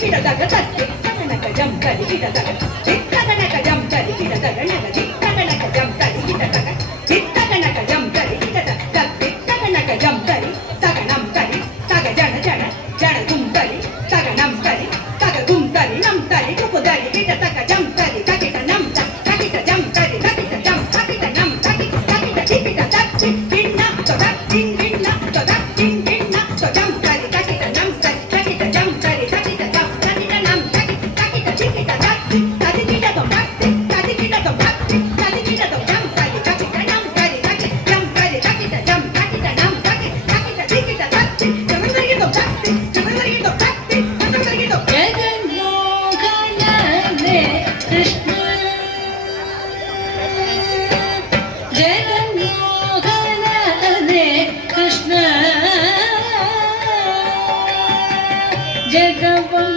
ಗಿಡದಾಗ ತತ್ತಿ ತಗಣಕ ಜಂಪಲಿ ಗಿಡದಾಗ ಚಿತ್ತಗಣಕ ಜಂಪಲಿ ಗಿಡದಾಗ ನಗ ಚಿತ್ತಗಣಕ ಜಂಪಲಿ ಗಿಡದಾಗ ಚಿತ್ತಗಣಕ ಜಂಪಲಿ ಗಿಡದ ತತ್ತಿ ತಗಣಕ ಜಂಪಲಿ ತಗಣಂತಲಿ ತಗ ಜಣ ಜಣ ಜಣ ಗುಂತಲಿ ತಗಣಂತಲಿ ತಗ ಗುಂತಲಿ ನಂತಲಿ ಕುಕುದಲಿ ಗಿಡ ತಗ ಜಂಪಲಿ ತಗಿಟ ನಂತ ತಗಿಟ ಜಂಪಲಿ ತಗಿಟ ಜಂ ತಗಿಟ ನಂ ತಗಿಟ ತಗಿಟ ಚಿಗಿಟ ತತ್ತಿ ಗಿಣ್ಣ ತೊದ ಗಿಣ್ಣ ತೊದ ಗಿಣ್ಣ ತೊದ ಜಂಪಲಿ ತಗಿಟ ನಂತಲಿ ತಗಿಟ ಜಂಪಲಿ ತಗಿಟ ಜಂ ತಗಿಟ ನಂ ತಗಿಟ ತಗಿಟ ಚಿಗಿಟ ತತ್ತಿ ತಗಿಟ ತೊದತ್ತಿ ತಗಿಟ ತೊದತ್ತಿ ತಗಿಟ ತೊದ ಜಂಪಲಿ ತಗಿಟ ನಂತಲಿ ತಗಿಟ ಜಂಪಲಿ ತಗಿಟ ಜಂ ತಗಿಟ ನಂ ತಗಿಟ ತಗಿಟ ಚಿಗಿಟ ತತ್ತಿ ಜಂಪಲಿಗೆ ತೊದತ್ತಿ ಜಂಪಲಿಗೆ ತೊದತ್ತಿ ಜಂಪಲಿಗೆ ತೊದ ಜಗವಂ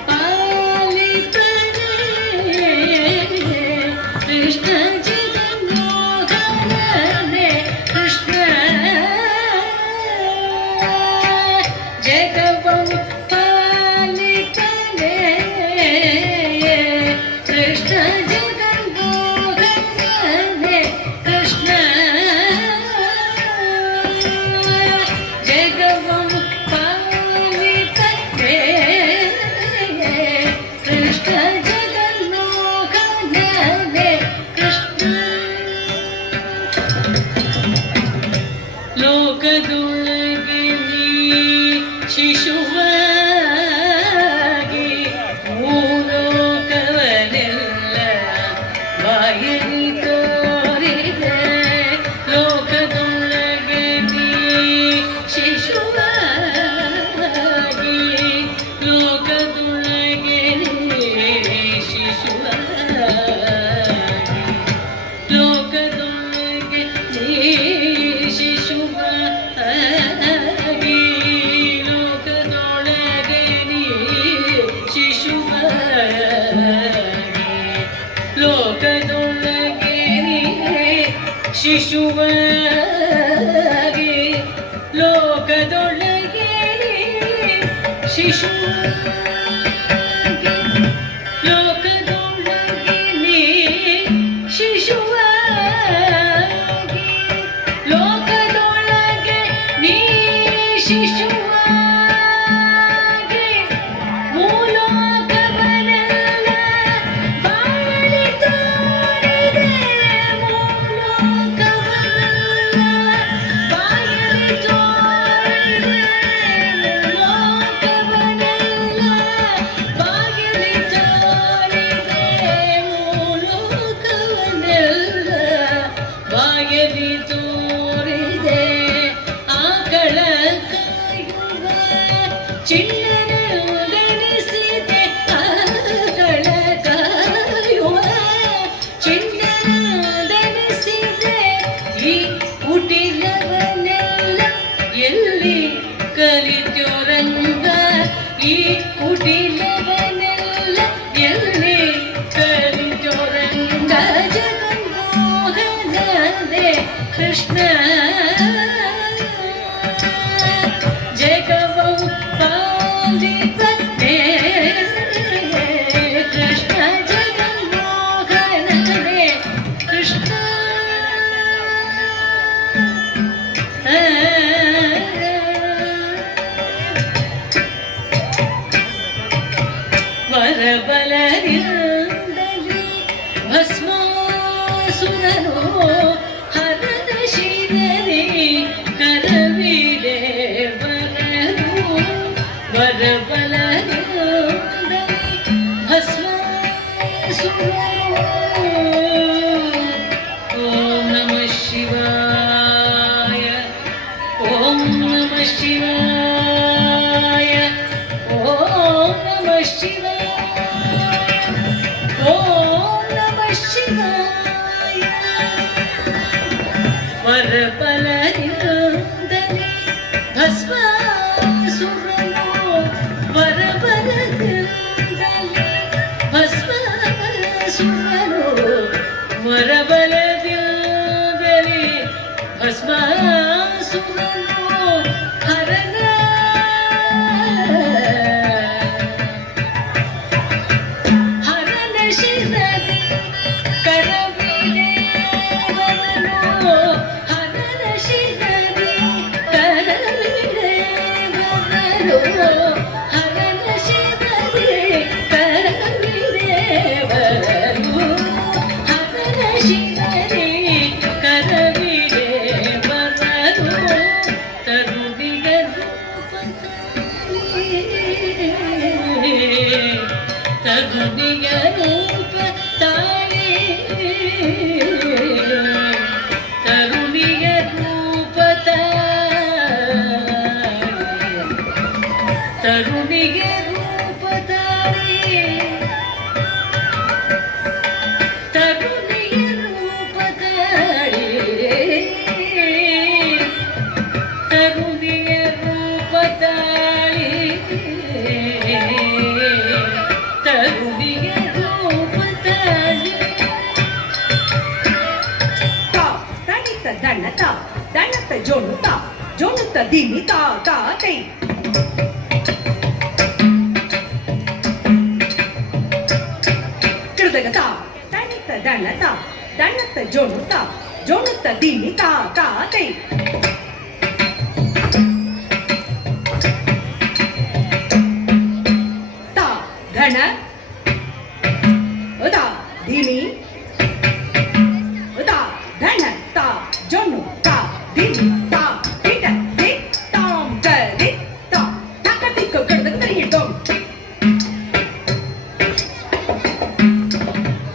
ಪಾಲಿತನೆ ಕೃಷ್ಣ ಜಗನ್ಮೋಹನನೆ ಕೃಷ್ಣ ಜಗವಂ ಪಾಲಿತನೆ ಕೃಷ್ಣ ಜಗನ್ಮೋಹನನೆ ಕೃಷ್ಣ ಜಗವಂ ಲೋಕದೊಳಗೆ ಶಿಶುವಾಗಿ ಮೂಲೋಕವನೆಲ್ಲ ಬಾಯಲಿ ತೋರಿದೆ ಲೋಕದೊಳಗೆ ಶಿಶುವಾಗಿ ಲೋಕದೊಳಗೆ ಶಿಶುವಾಗಿ ಲೋಕದೊಳಗೆ ಶಿಶುವಾಗಿ ಲೋಕದೊಳಗೆ ಶಿಶುವಾಗಿ ಲೋಕದೊಳಗೆ ಶಿಶುವಾಗಿ ಲೋಕದೊಳಗೆ ಶಿಶುವಾಗಿ ಲೋಕದೊಳಗೆ ಶಿಶುವಾಗಿ ಲೋಕದೊಳಗೆ ನೀ ಶಿಶುವಾಗಿ ಮೂಲೋಕವನೆಲ್ಲ ಬಾಯಲಿ ತೋರಿದೆ ಮೂಲೋಕವನೆಲ್ಲ ಬಾಯಲಿ ತೋರಿದೆ ಮೂಲೋಕವನೆಲ್ಲ ಬಾಯಲಿ ತೋರಿದೆ ಮೂಲೋಕವನೆಲ್ಲ ಬಾಯಲಿ ತೋರಿದೆ ಆಕಳ ಕಾಯುವ ಚಿಣ್ಣನ ಉದರಿಸಿದೆ ಆಕಳ ಕಾಯುವ ಚಿಣ್ಣನ ಉದರಿಸಿದೆ ಈ ಕುಟಿಲವನೆಲ್ಲ ಎಲ್ಲಿ ಕಲಿತ್ಯೋರಂಗ ಈ ಕುಟಿಲವನೆಲ್ಲ ಎಲ್ಲಿ ಕಲಿತ್ಯೋರಂಗ ಜಗನ್ಮೋಹನನೆ ಕೃಷ್ಣ ಜಗವಂ ಪಾಲಿತನೆ ಕೃಷ್ಣ ಜಗನ್ಮೋಹನನೆ ಕೃಷ್ಣ ವರಬಲರಿಂದಲೇ ಭಸ್ಮಾಸುರನು ಹರದ ಶಿರನೆ ಕರವಿಲೆ ಬರನು ವರಬಲರಿಂದಲೇ ಭಸ್ಮಾಸುರನು ಓಂ ನಮಃ ಶಿವಾಯ ಓಂ ನಮಃ ಶಿವಾಯ ಓಂ ನಮಃ ಶಿವಾಯ ಓಂ ನಮಃ ಶಿವಾಯ ವರಬಲರಿಂದಲೇ ಭಸ್ಮಾಸುರನು ವರಬಲರಿಂದಲೇ ಭಸ್ಮ ತರುಣಿಯ ರೂಪ ತಾಳಿ ತರುಣಿಯ ರೂಪ ತಾಳಿ ತರುಣಿಯ ರೂಪ ತಾಳಿ ತರುಣಿಯ ರೂಪ ತಾಳಿ ತರುಣಿಯ ರೂಪ ತಾಳಿ ತರುಣಿಯ ರೂಪ ತಾಳಿ ತಾ ತಣಿತ ದಣ್ಣತ ದಣ್ಣತ ಜೋಣುತ ಜೋಣುತ ದಿನಿ ತಾ ತಾ ತೈ ಕೃದಗ ತಾ ತಣಿತ ದಣ್ಣತ ದಣ್ಣತ ಜೋಣುತ ಜೋಣುತ ದಿನಿ ತಾ ತಾ ತೈ ತಾ ಘನ ಉದಾ ಧಿಮಿ ಉದಾ ಧನ ತಾ ಜೊನ್ನು ತಾ ದಿನಿ ತಾ ಹಿಟ ದಿ ತಾಂ ಕದಿ ತಾ ತಕ ತಿಕ್ಕ ಕಡದ ತರಿ ಹಿಡ್ದೋಂ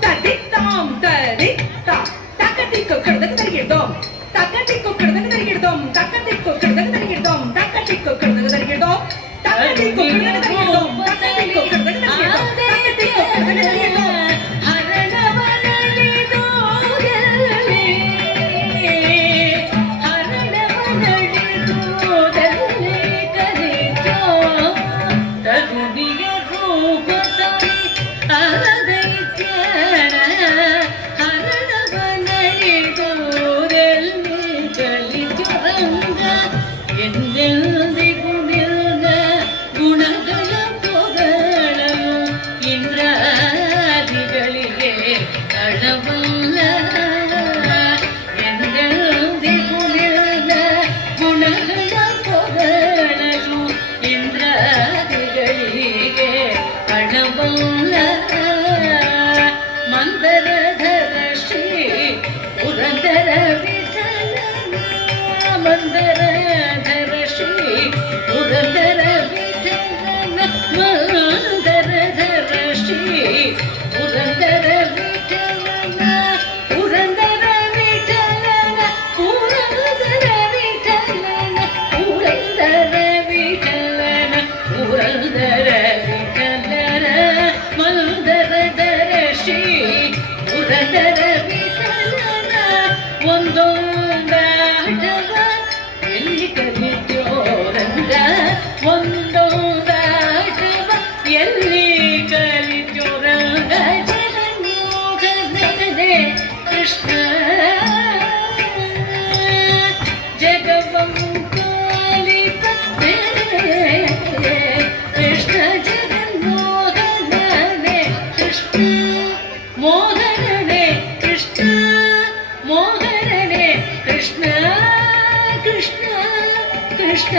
ತದಿ ತಾಂ ತದಿ ತಾ ತಕ ತಿಕ್ಕ ಕಡದ ತರಿ ಹಿಡ್ದೋಂ ತಕ ತಿಕ್ಕ ಕಡದ ತರಿ ಹಿಡ್ದೋಂ ತಕ ತಿಕ್ಕ ಕಡದ ತರಿ ಹಿಡ್ದೋಂ ತಕ ತಿಕ್ಕ ಕಡದ ತರಿ ಹಿಡ್ದೋಂ ತಕ ತಿಕ್ಕ ಕಡದ ತರಿ ಹಿಡ್ದೋಂ ತಕ ತಿಕ್ಕ ಕಡದ ತರಿ ಹಿಡ್ದೋಂ ತಕ ತಿಕ್ಕ ಕಡದ ತರಿ ಹಿಡ್ದೋಂ ಎಂದೆಂದಿಗೂ ನಿನ್ನ ಗುಣಗಳ ಪೊಗಳಲು ಇಂದ್ರಾದಿಗಳಿಗೆ ತಳವಲ್ಲ ಎಂದೆಂದಿಗೂ ನಿನ್ನ ಗುಣಗಳ ಪೊಗಳಲು ಇಂದ್ರಾದಿಗಳಿಗೆ ತಳವಲ್ಲ ಮಂದರಧರ ಶ್ರೀ ಪುರಂದರ ವಿಠಲನ ಮಂದರಧರ ಶ್ರೀ ಪುರಂದರ ವಿಠಲನ ಮಂದರಧರ ಶ್ರೀ ಪುರಂದರ ವಿಠಲನ ಪುರಂದರ ವಿಠಲನ ಪುರಂದರ ವಿಠಲನ ಪುರಂದರ ವಿಠಲನ ಪುರಂದರ ವಿಠಲನ ಮಂದರಧರ ಶ್ರೀ ಪುರಂದರ ವಿಠಲನ ಒಂದೊಂದಾಟವ ಎಲ್ಲಿ ಕಲಿತೋರಂಗ ಒಂದೊಂದಾಟವ ಎಲ್ಲಿ ಕಲಿತೋರಂಗ ಜಗನ್ಮೋಹನನೇ ಕೃಷ್ಣ ಜಗವಂ ಕಾಲಿಪತೆ ಕೃಷ್ಣ ಜಗನ್ಮೋಹನನೇ ಕೃಷ್ಣ ಮೋಹನನೇ ಕೃಷ್ಣ ಮೋಹನನೇ ಕೃಷ್ಣ ಕೃಷ್ಣ ಕೃಷ್ಣ